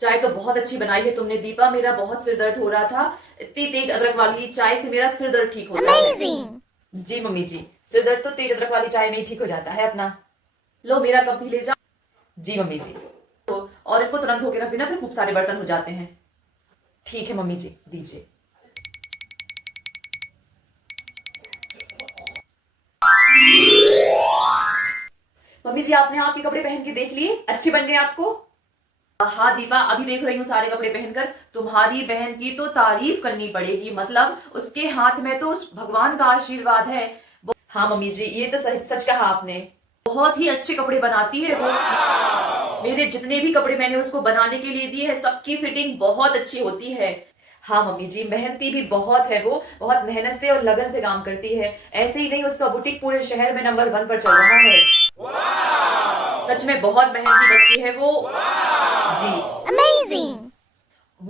चाय तो बहुत अच्छी बनाई है तुमने दीपा। मेरा बहुत सिर दर्द हो रहा था। इतनी तेज अदरक वाली चाय से मेरा सिर दर्द ठीक होता है। जी मम्मी जी, सिर दर्द तो तेज अदरक वाली चाय में ही ठीक हो जाता है अपना। लो मेरा कप भी ले जाओ। जी मम्मी जी। तो और इनको तुरंत धो के रख देना, फिर खूब सारे बर्तन हो जाते हैं। ठीक है मम्मी जी, दीजिए। मम्मी जी, आपने आपके कपड़े पहन के देख लिए, अच्छे बन गए आपको? हाँ दीपा, अभी देख रही हूँ सारे कपड़े पहनकर। तुम्हारी बहन की तो तारीफ करनी पड़ेगी, मतलब उसके हाथ में तो उस भगवान का आशीर्वाद है। हाँ मम्मी जी, ये तो सच सच कहा आपने। बहुत ही अच्छे कपड़े बनाती है वो। मेरे जितने भी कपड़े मैंने उसको बनाने के लिए दिए हैं, सबकी फिटिंग बहुत अच्छी होती है। हाँ मम्मी जी, मेहनती भी बहुत है वो, बहुत मेहनत से और लगन से काम करती है। ऐसे ही नहीं, उसका बुटीक पूरे शहर में नंबर 1 पर चल रहा है। सच में बहुत मेहनती बच्ची है वो। जी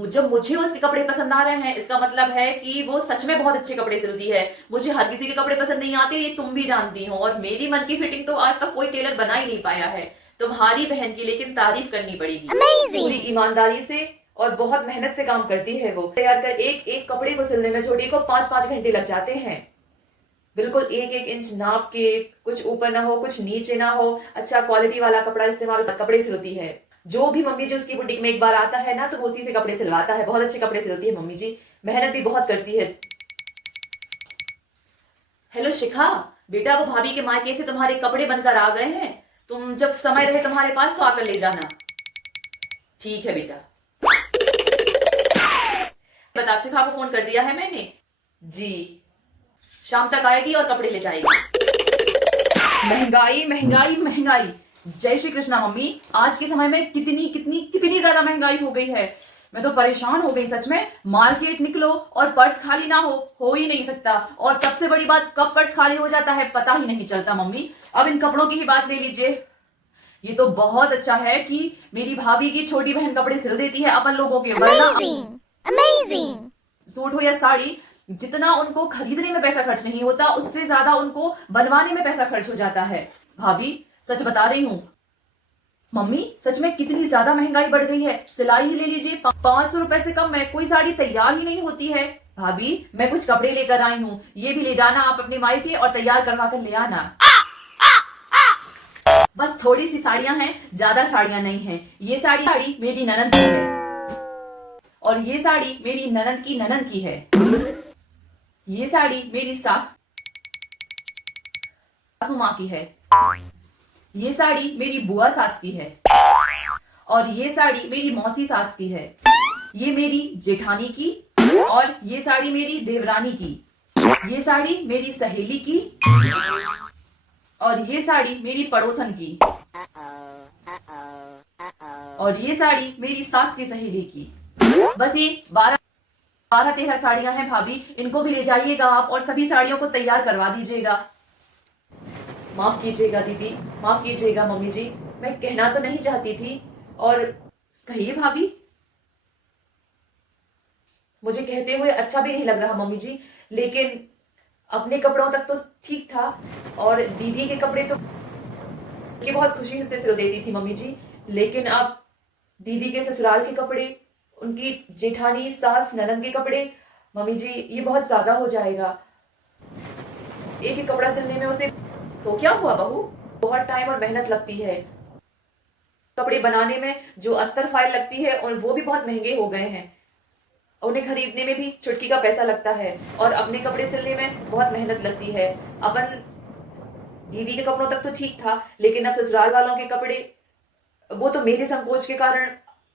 जब मुझे उसके कपड़े पसंद आ रहे हैं, इसका मतलब है कि वो सच में बहुत अच्छे कपड़े सिलती है। मुझे हर किसी के कपड़े पसंद नहीं आते, ये तुम भी जानती हो, और मेरी मन की फिटिंग तो आज तक कोई टेलर बना ही नहीं पाया है। तुम्हारी बहन की लेकिन तारीफ करनी पड़ेगी। पूरी ईमानदारी से और बहुत मेहनत से काम करती है वो। तैयार कर एक एक कपड़े को सिलने में छोटी को 5-5 घंटे लग जाते हैं। बिल्कुल एक एक इंच नाप के, कुछ ऊपर ना हो कुछ नीचे ना हो, अच्छा क्वालिटी वाला कपड़ा इस्तेमाल कर कपड़े सिलती है। जो भी मम्मी जी उसकी बुटीक में एक बार आता है ना, तो वो उसी से कपड़े सिलवाता है। बहुत अच्छे कपड़े सिलती है मम्मी जी, मेहनत भी बहुत करती है। हेलो शिखा, बेटा वो भाभी के मायके से तुम्हारे कपड़े बनकर आ गए हैं। तुम जब समय रहे तुम्हारे पास तो आकर ले जाना। ठीक है बेटा। बता, शिखा को फोन कर दिया है मैंने। जी, शाम तक आएगी और कपड़े ले जाएगी। महंगाई महंगाई महंगाई। जय श्री कृष्णा मम्मी। आज के समय में कितनी कितनी कितनी ज्यादा महंगाई हो गई है। मैं तो परेशान हो गई सच में। मार्केट निकलो और पर्स खाली ना हो ही नहीं सकता। और सबसे बड़ी बात, कब पर्स खाली हो जाता है पता ही नहीं चलता मम्मी। अब इन कपड़ों की ही बात ले लीजिए। ये तो बहुत अच्छा है कि मेरी भाभी की छोटी बहन कपड़े सिल देती है अपन लोगों के, वरना सूट हो या साड़ी, जितना उनको खरीदने में पैसा खर्च नहीं होता, उससे ज्यादा उनको बनवाने में पैसा खर्च हो जाता है। भाभी, सच बता रही हूँ। मम्मी, सच में कितनी ज्यादा महंगाई बढ़ गई है। सिलाई ही ले लीजिए, 500 रुपए से कम में कोई साड़ी तैयार ही नहीं होती है। भाभी, मैं कुछ कपड़े लेकर आई हूँ, ये भी ले जाना आप अपने मायके और तैयार करवा कर ले आना। बस थोड़ी सी साड़ियां हैं, ज्यादा साड़ियां नहीं हैं। ये साड़ी मेरी ननद की है, और ये साड़ी मेरी ननद की ननद की है। ये साड़ी मेरी सासू माँ की है। ये साड़ी मेरी बुआ सास की है। और ये साड़ी मेरी मौसी सास की है। ये मेरी जेठानी की। और ये साड़ी मेरी देवरानी की। ये साड़ी मेरी सहेली की। और ये साड़ी मेरी पड़ोसन की। और ये साड़ी मेरी सास की सहेली की। बस ये 12-13 साड़ियां हैं भाभी, इनको भी ले जाइएगा आप और सभी साड़ियों को तैयार करवा दीजिएगा। माफ कीजिएगा दीदी, माफ कीजिएगा मम्मी जी, मैं कहना तो नहीं चाहती थी। और कहिए भाभी। मुझे कहते हुए अच्छा भी नहीं लग रहा मम्मी जी, लेकिन अपने कपड़ों तक तो ठीक था, और दीदी के कपड़े तो की बहुत खुशी से सिल देती थी मम्मी जी। लेकिन अब दीदी के ससुराल के कपड़े, उनकी जेठानी सास ननद के कपड़े, मम्मी जी ये बहुत ज्यादा हो जाएगा। एक एक कपड़ा सिलने में उसे तो क्या हुआ बहू, बहुत टाइम और मेहनत लगती है। कपड़े बनाने में जो अस्तर फाइल लगती है, और वो भी बहुत महंगे हो गए हैं। उन्हें खरीदने में भी चुटकी का पैसा लगता है, और अपने कपड़े सिलने में बहुत मेहनत लगती है। अपन दीदी के कपड़ों तक तो ठीक था, लेकिन अब ससुराल वालों के कपड़े, वो तो मेरे संकोच के कारण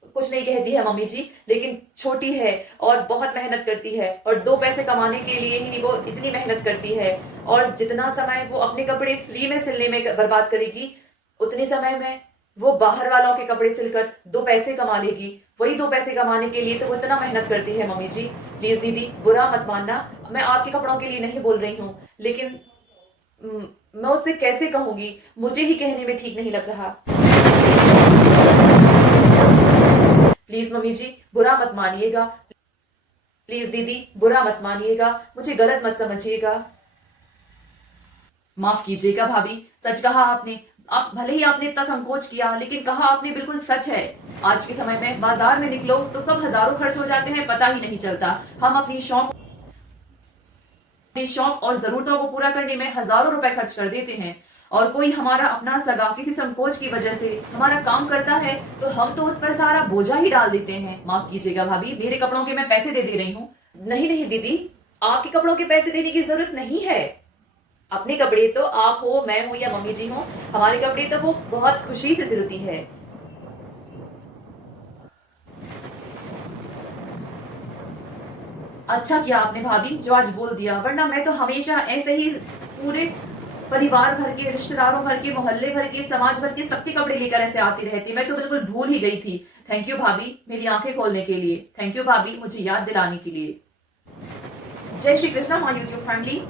कुछ नहीं कहती है मम्मी जी, लेकिन छोटी है और बहुत मेहनत करती है, और 2 पैसे कमाने के लिए ही वो इतनी मेहनत करती है। और जितना समय वो अपने कपड़े फ्री में सिलने में बर्बाद करेगी, उतने समय में वो बाहर वालों के कपड़े सिलकर 2 पैसे कमा लेगी। वही 2 पैसे कमाने के लिए तो वो इतना मेहनत करती है मम्मी जी। प्लीज दीदी, बुरा मत मानना, मैं आपके कपड़ों के लिए नहीं बोल रही हूँ, लेकिन मैं उससे कैसे कहूंगी, मुझे ही कहने में ठीक नहीं लग रहा। प्लीज मम्मी जी, बुरा मत मानिएगा। प्लीज दीदी, बुरा मत मानिएगा, मुझे गलत मत समझिएगा। माफ कीजिएगा भाभी, सच कहा आपने। आप भले ही आपने इतना संकोच किया, लेकिन कहा आपने बिल्कुल सच है। आज के समय में बाजार में निकलो तो कब हजारों खर्च हो जाते हैं पता ही नहीं चलता। हम अपनी शौक और जरूरतों को पूरा करने में हजारों रुपए खर्च कर देते हैं, और कोई हमारा अपना सगा किसी संकोच की वजह से हमारा काम करता है तो हम तो उस पर सारा बोझा ही डाल देते हैं। माफ कीजिएगा भाभी, मेरे कपड़ों के मैं पैसे दे रही हूँ। नहीं नहीं दीदी, आपके कपड़ों के पैसे देने की जरूरत नहीं है। अपने कपड़े तो आप हो, मैं हूं या मम्मी जी हो, हमारे कपड़े तो वो बहुत खुशी से सिलती है। अच्छा किया आपने भाभी जो आज बोल दिया, वरना मैं तो हमेशा ऐसे ही पूरे परिवार भर के, रिश्तेदारों भर के, मोहल्ले भर के, समाज भर के सबके कपड़े लेकर ऐसे आती रहती। मैं तो बिल्कुल भूल ही गई थी। थैंक यू भाभी मेरी आंखें खोलने के लिए। थैंक यू भाभी मुझे याद दिलाने के लिए। जय Shri Krishna my YouTube family.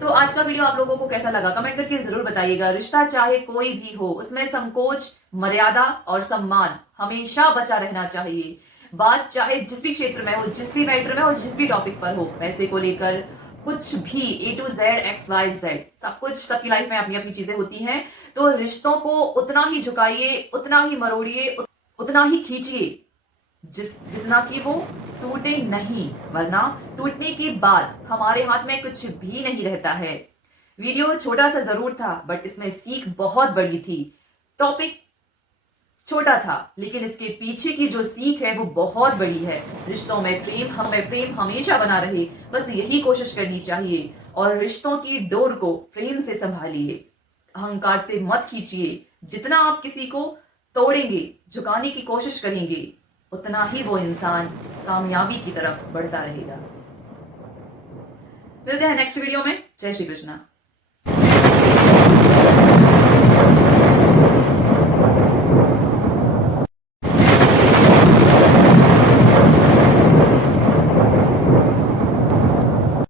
तो आज का वीडियो आप लोगों को कैसा लगा कमेंट करके जरूर बताइएगा। रिश्ता चाहे कोई भी हो, उसमें संकोच, मर्यादा और सम्मान हमेशा बचा रहना चाहिए। बात चाहे जिस भी क्षेत्र में हो, जिस भी मैटर में हो, जिस भी टॉपिक पर हो, पैसे को लेकर कुछ भी, A to Z XYZ सब कुछ, सबकी लाइफ में अपनी अपनी चीजें होती हैं। तो रिश्तों को उतना ही झुकाइए, उतना ही मरोड़िए, उतना ही खींचिए जितना कि वो टूटे नहीं, वरना टूटने के बाद हमारे हाथ में कुछ भी नहीं रहता है। वीडियो छोटा सा जरूर था, बट इसमें सीख बहुत बड़ी थी। टॉपिक छोटा था, लेकिन इसके पीछे की जो सीख है वो बहुत बड़ी है। रिश्तों में प्रेम हमेशा बना रहे, बस यही कोशिश करनी चाहिए। और रिश्तों की डोर को प्रेम से संभालिए, अहंकार से मत खींचिए। जितना आप किसी को तोड़ेंगे, झुकाने की कोशिश करेंगे, उतना ही वो इंसान कामयाबी की तरफ बढ़ता रहेगा। मिलते हैं नेक्स्ट वीडियो में। जय श्री कृष्णा।